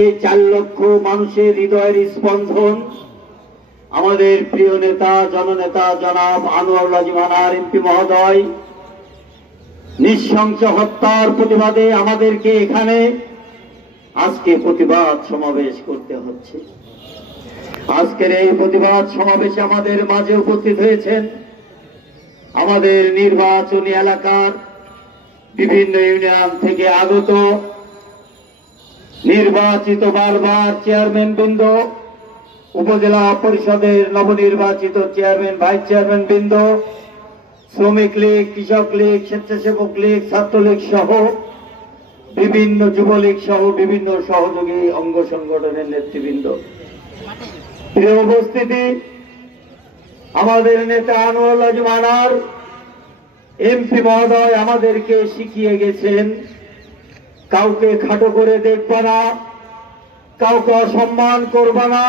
4 লক্ষ মানুষের হৃদয়ের স্পন্দন আমাদের প্রিয় নেতা জননেতা জনাব আনোয়ারুল আজিম আনার এমপি মহোদয় নৃশংস হত্যার প্রতিবাদে আমাদেরকে এখানে আজকে প্রতিবাদ সমাবেশ করতে হচ্ছে। আজকের এই প্রতিবাদ সমাবেশে আমাদের মাঝে উপস্থিত হয়েছেন আমাদের নির্বাচনী এলাকার বিভিন্ন ইউনিয়ন থেকে আগত নির্বাচিত বারবার চেয়ারম্যান বৃন্দ, উপজেলা পরিষদের নবনির্বাচিত চেয়ারম্যান ভাইস চেয়ারম্যান বৃন্দ, শ্রমিক লীগ, কৃষক লীগ, স্বেচ্ছাসেবক লীগ, ছাত্রলীগ সহ বিভিন্ন যুবলীগ সহ বিভিন্ন সহযোগী অঙ্গ সংগঠনের নেতৃবৃন্দ, প্রিয় উপস্থিতি, আমাদের নেতা আনোয়ারুল আজিম আনার এমপি মহোদয় আমাদেরকে শিখিয়ে গেছেন কাউকে খাটো করে দেখবা না, কাউকে অসম্মান করবা না,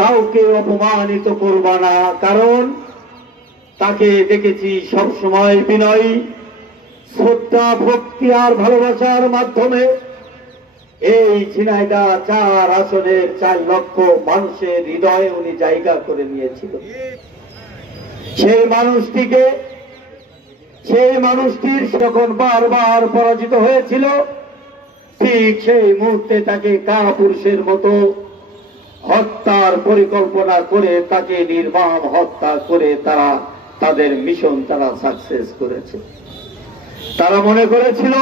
কাউকে অপমানিত করবা না, কারণ তাকে দেখেছি সবসময় বিনয়ী, শ্রদ্ধা, ভক্তি আর ভালোবাসার মাধ্যমে এই ঝিনাইদহ 4 আসনের 4 লক্ষ মানুষের হৃদয়ে উনি জায়গা করে নিয়েছিল। সেই মানুষটির যখন বারবার পরাজিত হয়েছিল, ঠিক সেই মুহূর্তে তাকে কাপুরুষের মতো হত্যার পরিকল্পনা করে তাকে নির্মম হত্যা করে তারা তাদের মিশন সাকসেস করেছে। তারা মনে করেছিল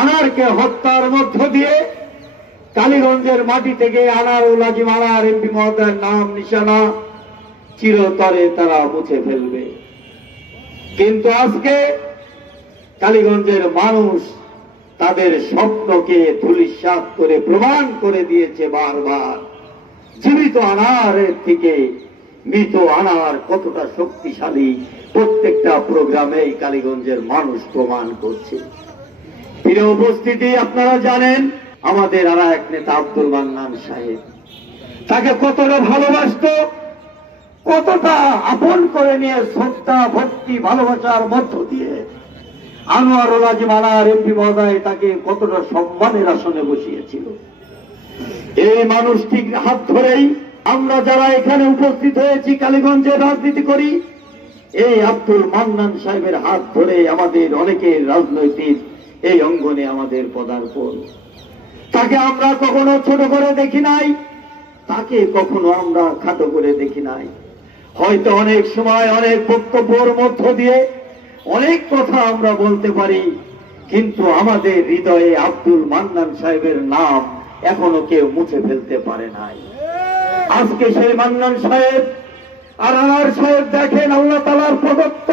আনারকে হত্যার মধ্য দিয়ে কালীগঞ্জের মাটি থেকে আনোয়ারুল আজিম আনার এমপি মহোদয়ের নাম নিশানা চিরতরে তারা মুছে ফেলবে। কিন্তু আজকে কালীগঞ্জের মানুষ তাদের স্বপ্নকে ধূলিসাৎ করে প্রমাণ করে দিয়েছে বারবার জীবিত আনারের থেকে মৃত আনার কতটা শক্তিশালী প্রত্যেকটা প্রোগ্রামেই কালীগঞ্জের মানুষ প্রমাণ করছে। প্রিয় উপস্থিতি, আপনারা জানেন আমাদের আর এক নেতা আব্দুল মান্নান সাহেব তাকে কতটা ভালোবাসত, কতটা আপন করে নিয়ে শ্রদ্ধা, ভক্তি, ভালোবাসার মধ্য দিয়ে আনোয়ারুল আজিম আনার এমপি মহোদয় তাকে কতটা সম্মানের আসনে বসিয়েছিল। এই মানুষটির হাত ধরেই আমরা যারা এখানে উপস্থিত হয়েছি কালীগঞ্জে রাজনীতি করি, এই আব্দুল মান্নান সাহেবের হাত ধরে আমাদের অনেকের রাজনৈতিক এই অঙ্গনে আমাদের পদার্পণ। তাকে আমরা কখনো ছোট করে দেখি নাই, তাকে কখনো আমরা খাটো করে দেখি নাই। হয়তো অনেক সময় অনেক বক্তব্যের মধ্য দিয়ে অনেক কথা আমরা বলতে পারি, কিন্তু আমাদের হৃদয়ে আব্দুল মান্নান সাহেবের নাম এখনো কেউ মুছে ফেলতে পারে নাই। আজকে সেই মান্নান সাহেব আর আনার সাহেব দেখেন আল্লাহ তাআলার প্রদত্ত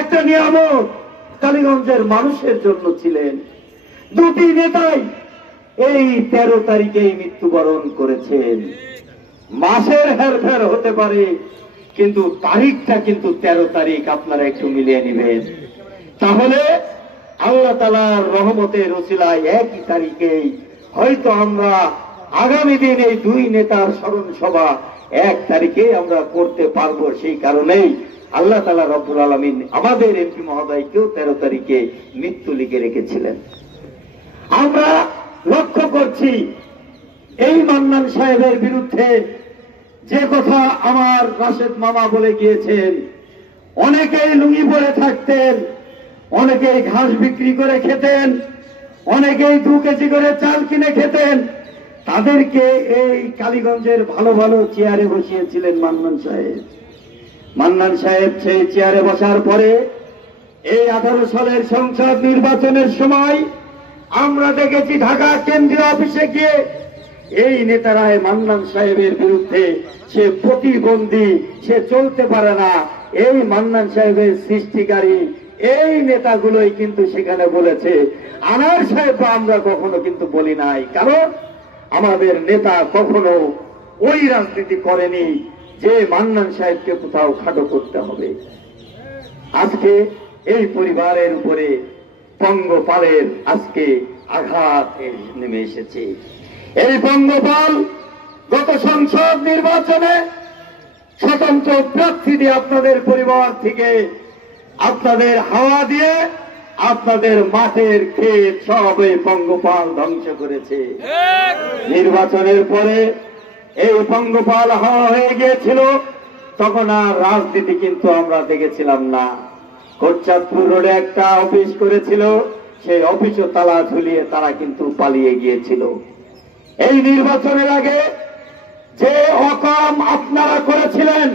একটা নিয়ামত কালীগঞ্জের মানুষের জন্য ছিলেন। দুটি নেতাই এই 13 তারিখেই মৃত্যুবরণ করেছেন। মাসের হেরফের হতে পারে, কিন্তু তারিখটা কিন্তু 13 তারিখ, আপনারা একটু মিলিয়ে নেবেন। তাহলে আল্লাহ তাআলার রহমতের ওসিলায় একই তারিখেই হয়তো আমরা আগামী দিন এই 2 নেতার স্মরণ সভা 1 তারিখে আমরা করতে পারবো। সেই কারণেই আল্লাহ তাআলা রব্বুল আলামিন আমাদের এমপি মহোদয়কেও 13 তারিখে মৃত্যু লিখে রেখেছিলেন। আমরা লক্ষ্য করছি এই মান্নান সাহেবের বিরুদ্ধে যে কথা আমার রাশেদ মামা বলে গিয়েছেন, অনেকেই লুঙ্গি পরে থাকতেন, অনেকেই ঘাস বিক্রি করে খেতেন, অনেকেই 2 কেজি করে চাল কিনে খেতেন, তাদেরকে এই কালীগঞ্জের ভালো ভালো চেয়ারে বসিয়েছিলেন মান্নান সাহেব। মান্নান সাহেব সেই চেয়ারে বসার পরে এই 18 সালের সংসদ নির্বাচনের সময় আমরা দেখেছি ঢাকা কেন্দ্রীয় অফিসে গিয়ে এই নেতারাই মান্নান সাহেবের বিরুদ্ধে, সে প্রতিবন্ধী, সে চলতে পারে না, এই মান্নান সাহেবের সৃষ্টিকারী এই নেতাগুলোই কিন্তু সেখানে বলেছে। আনার সাহেব আমরা কখনো কিন্তু বলি নাই, কারণ আমাদের নেতা কখনো ওই রাজনীতি করেনি যে মান্নান সাহেবকে কোথাও খাটো করতে হবে। আজকে এই পরিবারের উপরে পঙ্গপালের আজকে আঘাত নেমে এসেছে। এই পঙ্গপাল গত সংসদ নির্বাচনে স্বতন্ত্র প্রার্থী দিয়ে আপনাদের পরিবার থেকে আপনাদের হাওয়া দিয়ে আপনাদের মাঠের ক্ষেত সব এই পঙ্গপাল ধ্বংস করেছে। নির্বাচনের পরে এই পঙ্গপাল হওয়া হয়ে গিয়েছিল, তখন আর রাজনীতি কিন্তু আমরা দেখেছিলাম না। কোটচাঁদপুর রোডে একটা অফিস করেছিল, সেই অফিসও তালা ঝুলিয়ে তারা কিন্তু পালিয়ে গিয়েছিল। এই নির্বাচনের আগে যে অকাম আপনারা করেছিলেন,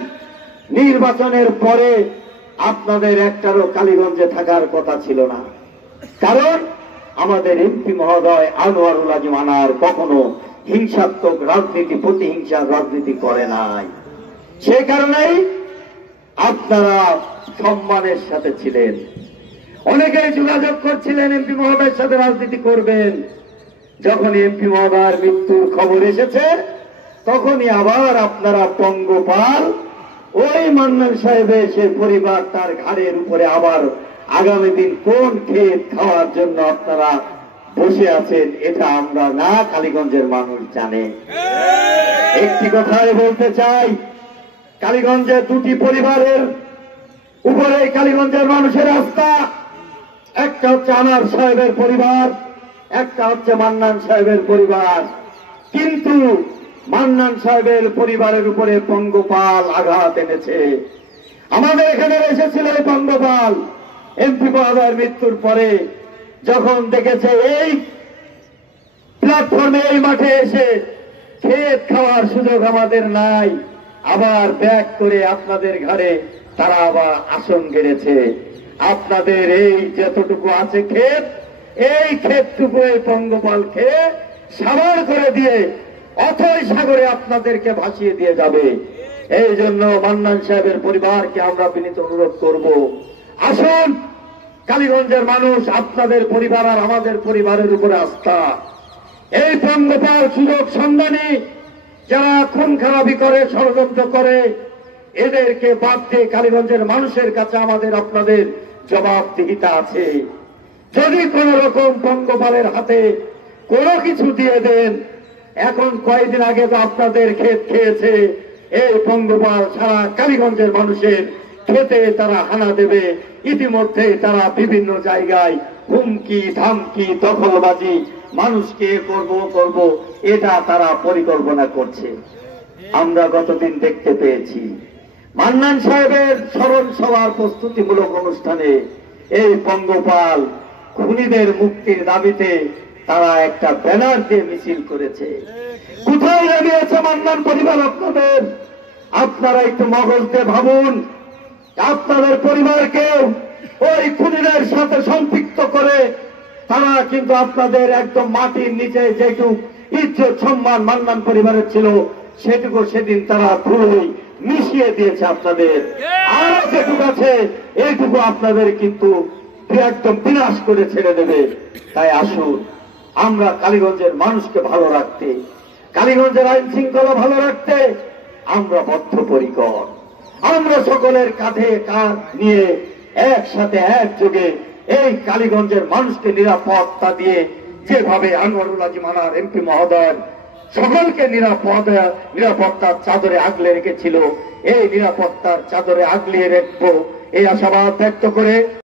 নির্বাচনের পরে আপনাদের একটারও কালীগঞ্জে থাকার কথা ছিল না। কারণ আমাদের এমপি মহোদয় আনোয়ারুল আজিম আনার কখনো হিংসাত্মক রাজনীতি, প্রতিহিংসার রাজনীতি করে নাই। সে কারণেই আপনারা সম্মানের সাথে ছিলেন। অনেকেই যোগাযোগ করছিলেন এমপি মহোদয়ের সাথে রাজনীতি করবেন। যখন এমপি মহোদয়ের মৃত্যুর খবর এসেছে, তখনই আবার আপনারা পঙ্গপাল ওই মান্নান সাহেবের সে পরিবার তার ঘাড়ের উপরে আবার আগামী দিন কোন ক্ষেত খাওয়ার জন্য আপনারা বসে আছেন, এটা আমরা না, কালীগঞ্জের মানুষ জানে। একটি কথাই বলতে চাই, কালীগঞ্জের দুটি পরিবারের উপরে কালীগঞ্জের মানুষের আস্থা। একটা হচ্ছে আনার সাহেবের পরিবার, একটা হচ্ছে মান্নান সাহেবের পরিবার। কিন্তু মান্নান সাহেবের পরিবারের উপরে পঙ্গপাল আঘাত এনেছে। আমাদের এখানে এসেছিল এই পঙ্গপাল এমপি মহোদয়ের মৃত্যুর পরে, যখন দেখেছে এই প্ল্যাটফর্মে, এই মাঠে এসে ক্ষেত খাওয়ার সুযোগ আমাদের নাই, আবার ব্যাক করে আপনাদের ঘরে তারা আবার আসন গেড়েছে। আপনাদের এই যতটুকু আছে ক্ষেত, এই ক্ষেতটুকু এই পঙ্গপাল খেয়ে সাবার করে দিয়ে অথই সাগরে আপনাদেরকে ভাসিয়ে দিয়ে যাবে। এই জন্য মান্নান সাহেবের পরিবারকে আমরা বিনীত অনুরোধ করব, আসুন কালীগঞ্জের মানুষ, আপনাদের পরিবার আর আমাদের পরিবারের উপরে আস্থা। এই পঙ্গপাল সুযোগ সন্ধানী যারা খুন খারাপি করে, ষড়যন্ত্র করে, এদেরকে বাদ দিয়ে কালীগঞ্জের মানুষের কাছে আমাদের আপনাদের জবাবদিহিতা আছে। যদি কোন রকম পঙ্গপালের হাতে কোনো কিছু দিয়ে দেন, এখন কয়েকদিন আগে তো আপনাদের ক্ষেত খেয়েছে, এই পঙ্গপাল সারা কালীগঞ্জের মানুষের খেতে তারা হানা দেবে। ইতিমধ্যে তারা বিভিন্ন জায়গায় হুমকি ধামকি, দখলবাজি, মানুষকে করব এটা তারা পরিকল্পনা করছে। আমরা গতদিন দেখতে পেয়েছি মান্নান সাহেবের স্মরণ সভার প্রস্তুতিমূলক অনুষ্ঠানে এই পঙ্গপাল খুনিদের মুক্তির দাবিতে তারা একটা ব্যানার দিয়ে মিছিল করেছে। কোথায় দাঁড়িয়েছে মান্নান পরিবার আপনাদের? আপনারা একটু মগজ দিয়ে ভাবুন, আপনাদের পরিবারকে ওই খুনিদের সাথে সম্পৃক্ত করে তারা কিন্তু আপনাদের একদম মাটির নিচে যেটুকু ইজ্জত সম্মান মান্নান পরিবারের ছিল, সেটুকু সেদিন তারা ধুলোই মিশিয়ে দিয়েছে আপনাদের। আর যেটুকু আছে এইটুকু আপনাদের কিন্তু একদম বিনাশ করে ছেড়ে দেবে। তাই আসুন, আমরা কালীগঞ্জের মানুষকে ভালো রাখতে, কালীগঞ্জের আইন শৃঙ্খলা ভালো রাখতে আমরা বদ্ধপরিকর। আমরা সকলের কাঁধে কাঁধ নিয়ে একসাথে একযোগে এই কালীগঞ্জের মানুষকে নিরাপত্তা দিয়ে, যেভাবে আনোয়ারুল আজিম আনার এমপি মহোদয় সকলকে নিরাপত্তার চাদরে আগলে রেখেছিল, এই নিরাপত্তার চাদরে আগলিয়ে রাখবো এই আশাবাদ ব্যক্ত করে